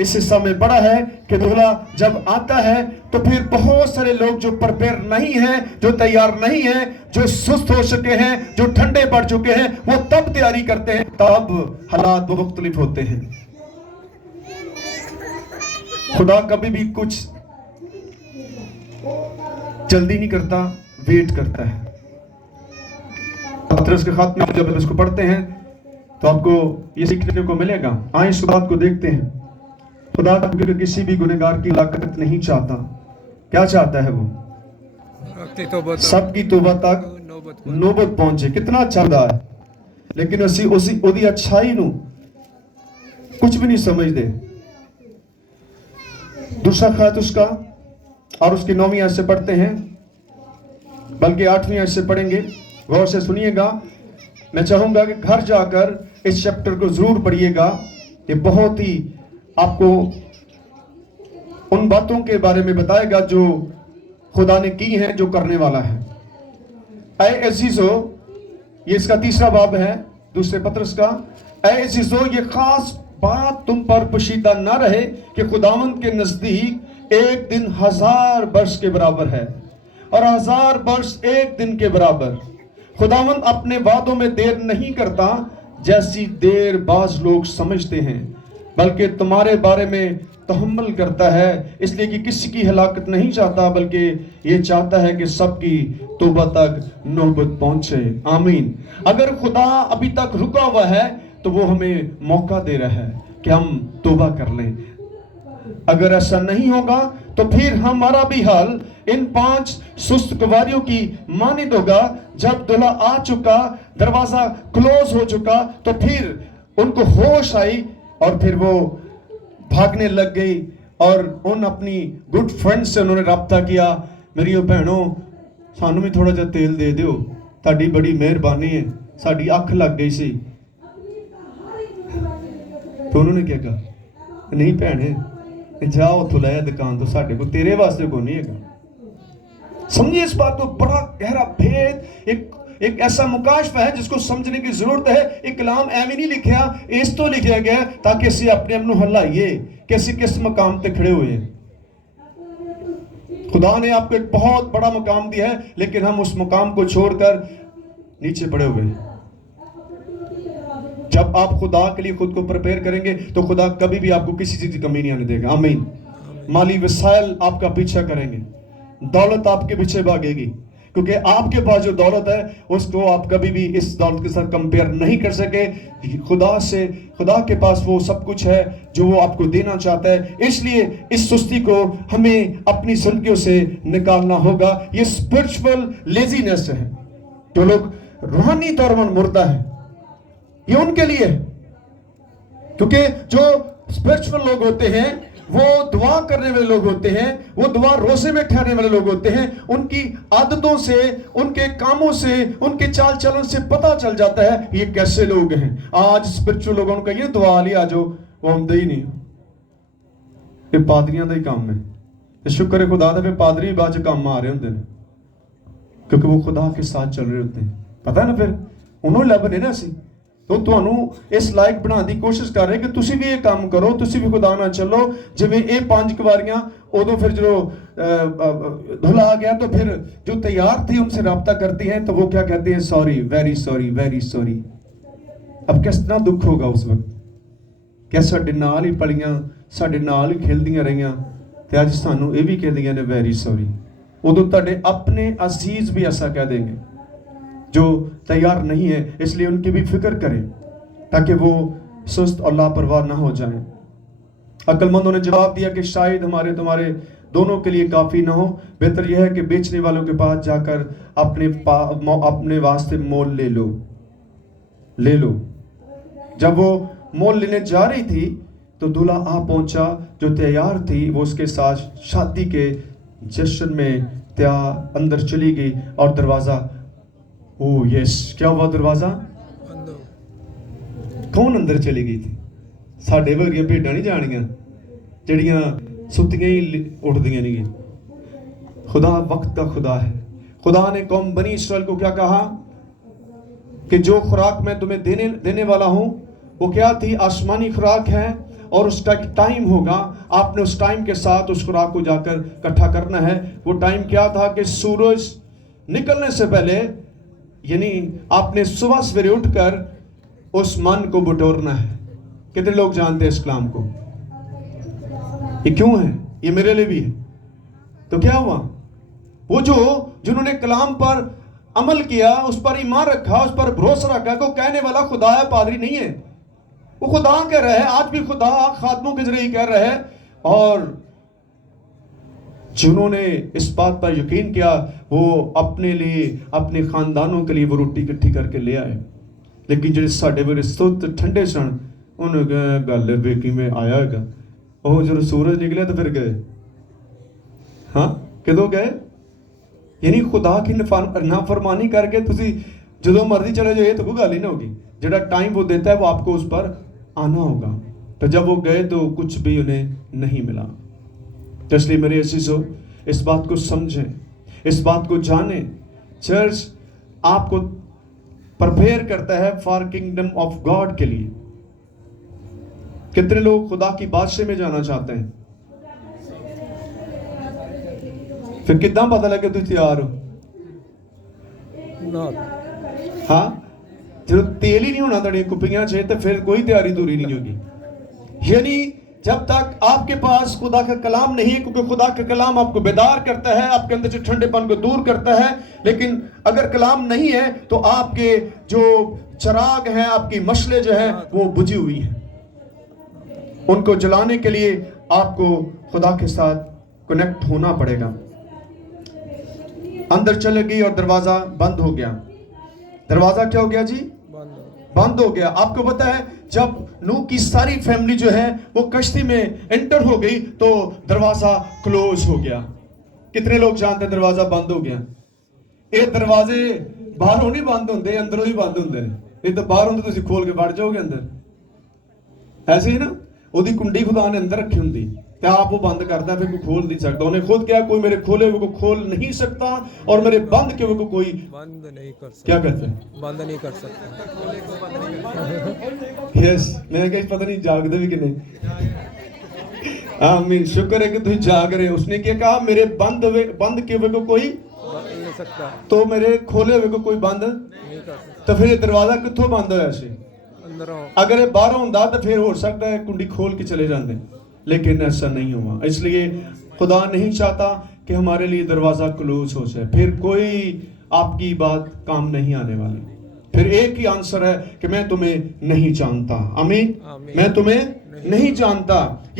اس حصہ میں پڑھا ہے کہ دولہا جب آتا ہے تو پھر بہت سارے لوگ جو پرپیئر نہیں ہیں، جو تیار نہیں ہیں، جو سست ہو چکے ہیں، جو ٹھنڈے پڑ چکے ہیں، وہ تب تیاری کرتے ہیں، تب حالات مختلف ہوتے ہیں۔ خدا کبھی بھی کچھ جلدی نہیں کرتا، ویٹ کرتا ہے۔ پطرس کے خط میں جب اس کو پڑھتے ہیں تو آپ کو یہ سیکھنے کو ملے گا۔ آئیں اس بات کو دیکھتے ہیں۔ خدا کسی بھی گنہگار کی ہلاکت نہیں چاہتا۔ کیا چاہتا ہے وہ؟ سب کی توبہ تک نوبت پہنچے۔ کتنا چاہتا ہے، لیکن اسی اچھائی نو کچھ بھی نہیں سمجھ دے۔ دوسرا خط اس کا اور اس کی 9ویں آیت سے پڑھتے ہیں، بلکہ 8ویں آیت سے پڑھیں گے۔ غور سے سنیے گا۔ میں چاہوں گا کہ گھر جا کر اس چیپٹر کو ضرور پڑھیے گا۔ یہ بہت ہی آپ کو ان باتوں کے بارے میں بتائے گا جو خدا نے کی ہیں، جو کرنے والا ہے۔ اے عزیزو، یہ اس کا تیسرا باب ہے دوسرے پطرس کا۔ اے عزیزو، یہ خاص بات تم پر پوشیدہ نہ رہے کہ خداوند کے نزدیک ایک دن 1000 برس کے برابر ہے اور 1000 برس ایک دن کے برابر۔ خداوند اپنے وعدوں میں دیر نہیں کرتا جیسی دیر بعض لوگ سمجھتے ہیں، بلکہ تمہارے بارے میں تحمل کرتا ہے، اس لیے کہ کسی کی ہلاکت نہیں چاہتا، بلکہ یہ چاہتا ہے کہ سب کی توبہ تک نوبت پہنچے۔ آمین۔ اگر خدا ابھی تک رکا ہوا ہے تو وہ ہمیں موقع دے رہا ہے کہ ہم توبہ کر لیں۔ اگر ایسا نہیں ہوگا تو پھر ہمارا بھی حال ان 5 سست گواریوں کی مانند ہوگا۔ جب دلہا آ چکا، دروازہ کلوز ہو چکا، تو پھر ان کو ہوش آئی اور پھر وہ بھاگنے لگ گئی اور ان اپنی گڈ فرینڈ سے انہوں نے رابطہ کیا۔ میریو بہنوں، سانو بھی تھوڑا جا تیل دے دیو، تاڑی بڑی مہربانی ہے، ساڑی اکھ لگ گئی سی۔ تو انہوں نے کیا کہا؟ نہیں بہنے، جاؤ تو لے دکان تو ساڑھے کو تیرے واسطے کو نہیں ہے گا۔ سمجھے اس بات کو، بڑا گہرا بھید، ایک ایسا مکاشفہ ہے جس کو سمجھنے کی ضرورت ہے۔ ایک کلام ایویں نہیں لکھیا، اس تو لکھیا گیا تاکہ اسی اپنے اپنوں ہلائیے کہ اسی کس مقام تے کھڑے ہوئے ہیں۔ خدا نے آپ کو ایک بہت بڑا مقام دیا ہے، لیکن ہم اس مقام کو چھوڑ کر نیچے پڑے ہوئے ہیں۔ جب آپ خدا کے لیے خود کو پریپیئر کریں گے تو خدا کبھی بھی آپ کو کسی چیز کی کمی نہیں آنے دے گا۔ آمین۔ مالی وسائل آپ کا پیچھا کریں گے، دولت آپ کے پیچھے بھاگے گی، کیونکہ آپ کے پاس جو دولت ہے اس کو آپ کبھی بھی اس دولت کے ساتھ کمپیئر نہیں کر سکے۔ خدا کے پاس وہ سب کچھ ہے جو وہ آپ کو دینا چاہتا ہے۔ اس لیے اس سستی کو ہمیں اپنی زندگیوں سے نکالنا ہوگا۔ یہ اسپرچول لیزینس ہے۔ جو لوگ روحانی طور پر مردہ ہیں، یہ ان کے لیے، کیونکہ جو اسپرچول لوگ ہوتے ہیں وہ دعا کرنے والے لوگ ہوتے ہیں، وہ دعا روزے میں ٹھہرنے والے لوگ ہوتے ہیں۔ ان کی عادتوں سے، ان کے کاموں سے، ان کے چال چلن سے پتہ چل جاتا ہے یہ کیسے لوگ ہیں۔ آج اسپرچول لوگوں کا یہ دعا لیا جو وہ ہم دے ہی نہیں، یہ پادریاں دا ہی کام ہے۔ شکر خدا دا پہ پادری باج کام آ رہے ہوتے ہیں، کیونکہ وہ خدا کے ساتھ چل رہے ہوتے ہیں۔ پتہ ہے نا، پھر انہوں نے لب نے نا سی تو تانوں اس لائق بنا دی کوشش کر رہے کہ تسی بھی یہ کام کرو، تسی بھی خدا نہ چلو۔ جب یہ 5 کواریاں ادو پھر جو دھلا آ گیا تو پھر جو تیار تھی ان سے رابطہ کرتی ہیں تو وہ کیا کہتے ہیں؟ Sorry, very sorry, very sorry. اب کتنا دکھ ہوگا اس وقت کہ ساڈے نال ہی پلیاں، ساڈے نال ہی کھیلدیاں رہیاں تے اج سانوں یہ بھی کہندیاں نے ویری سوری۔ ادو تہاڈے اپنے عزیز بھی ایسا کہہ دیں گے جو تیار نہیں ہے۔ اس لیے ان کی بھی فکر کریں تاکہ وہ سست اور لاپرواہ نہ ہو جائیں۔ عقل مندوں نے جواب دیا کہ شاید ہمارے تمہارے دونوں کے لیے کافی نہ ہو، بہتر یہ ہے کہ بیچنے والوں کے پاس جا کر اپنے واسطے مول لے لو۔ جب وہ مول لینے جا رہی تھی تو دلہا آ پہنچا جو تیار تھی، وہ اس کے ساتھ شادی کے جشن میں اندر چلی گئی اور دروازہ یس کیا ہوا؟ دروازہ کون اندر چلی گئی تھی؟ ساڑھے ورگیاں بھیڈاں نہیں جانیاں جڑیاں ستیاں ہی اٹھ دیاں نہیں گئیں۔ خدا وقت کا خدا ہے۔ خدا نے قوم بنی اسرائیل کو کیا کہا کہ جو خوراک میں تمہیں دینے والا ہوں وہ کیا تھی؟ آسمانی خوراک ہے، اور اس کا ٹائم ہوگا. آپ نے اس ٹائم کے ساتھ اس خوراک کو جا کر اکٹھا کرنا ہے. وہ ٹائم کیا تھا کہ سورج نکلنے سے پہلے، یعنی آپ نے صبح سویرے اٹھ کر اس من کو بٹورنا ہے. کتنے لوگ جانتے ہیں اس کلام کو؟ یہ کیوں ہے؟ یہ میرے لیے بھی ہے. تو کیا ہوا؟ وہ جنہوں نے کلام پر عمل کیا، اس پر ایمان رکھا، اس پر بھروسہ رکھا کہ وہ کہنے والا خدا ہے، پادری نہیں ہے. وہ خدا کہہ رہا ہے. آج بھی خدا خادموں کے ذریعے کہہ رہا ہے. اور جنہوں نے اس بات پر یقین کیا، وہ اپنے لیے، اپنے خاندانوں کے لیے وہ روٹی اکٹھی کر کے لے آئے. لیکن جڑے ساڈے بڑے سخت ٹھنڈے سن، انہوں نے گل بیکی میں آیا ہے. وہ جب سورج نکلے تو پھر گئے. ہاں کدو گئے؟ یعنی خدا کی نافرمانی کر کے تسی جدو مرضی چلے جائے تو کوئی گل ہی نہ ہوگی. جڑا ٹائم وہ دیتا ہے وہ آپ کو اس پر آنا ہوگا. تو جب وہ گئے تو کچھ بھی انہیں نہیں ملا. تو اس لیے میرے عزیزو، اس بات کو سمجھیں، اس بات کو جانیں. چرچ آپ کو پرپیئر کرتا ہے فار کنگڈم آف گاڈ کے لیے. کتنے لوگ خدا کی بادشاہ میں جانا چاہتے ہیں؟ پھر کتنا پتہ لگے تو تیار ہو؟ ہاں جب تیل ہی نہیں ہونا تڑی کپیاں چاہیے تو پھر کوئی تیاری دوری نہیں ہوگی. یعنی جب تک آپ کے پاس خدا کا کلام نہیں، کیونکہ خدا کا کلام آپ کو بیدار کرتا ہے، آپ کے اندر سے ٹھنڈے پن کو دور کرتا ہے. لیکن اگر کلام نہیں ہے تو آپ کے جو چراغ ہیں، آپ کی مشلیں جو ہیں وہ بجھی ہوئی ہیں. ان کو جلانے کے لیے آپ کو خدا کے ساتھ کنیکٹ ہونا پڑے گا. اندر چلے گئی اور دروازہ بند ہو گیا. دروازہ کیا ہو گیا جی؟ بند ہو گیا. آپ کو پتا ہے جب نوح کی ساری فیملی جو ہے وہ کشتی میں انٹر ہو گئی تو دروازہ کلوز ہو گیا. کتنے لوگ جانتے ہیں دروازہ بند ہو گیا؟ یہ دروازے باہروں نہیں بند ہوندے، اندروں ہی بند ہوندے. یہ تو باہر ہوندے تسی کھول کے بڑھ جاؤ گے اندر. ایسے ہی نا، وہ دی کنڈی خدا نے اندر رکھی ہوندی تے آپ وہ بند کرتا ہے، پھر کوئی کھول نہیں سکتا. انہیں خود کیا، کوئی میرے کھولے ہوئے کو کھول نہیں سکتا اور میرے بند کے ہوئے کو کوئی بند نہیں کر سکتا. کیا کہتے ہیں؟ بند نہیں کر سکتا. یس، میں نے کہا پتہ نہیں جاگ دے بھی کہ نہیں. آمین. شکر ہے کہ تجھ جاگ رہے. اس نے کیا کہا؟ میرے بند کے ہوئے کو کوئی نہیں سکتا، تو میرے کھولے ہوئے کو کوئی بند نہیں کر سکتا. تو پھر یہ دروازہ کتھوں بند ہویا سی؟ اندروں اگر یہ باہر ہوندا تو پھر ہو سکتا ہے کنڈی کھول کے چلے جاندے، لیکن ایسا نہیں ہوا. اس لیے خدا نہیں چاہتا کہ ہمارے لیے دروازہ کلوز ہو جائے. پھر کوئی آپ کی بات کام نہیں آنے والی. پھر ایک ہی آنسر ہے کہ میں تمہیں نہیں جانتا. آمین. میں تمہیں نہیں جانتا. یہ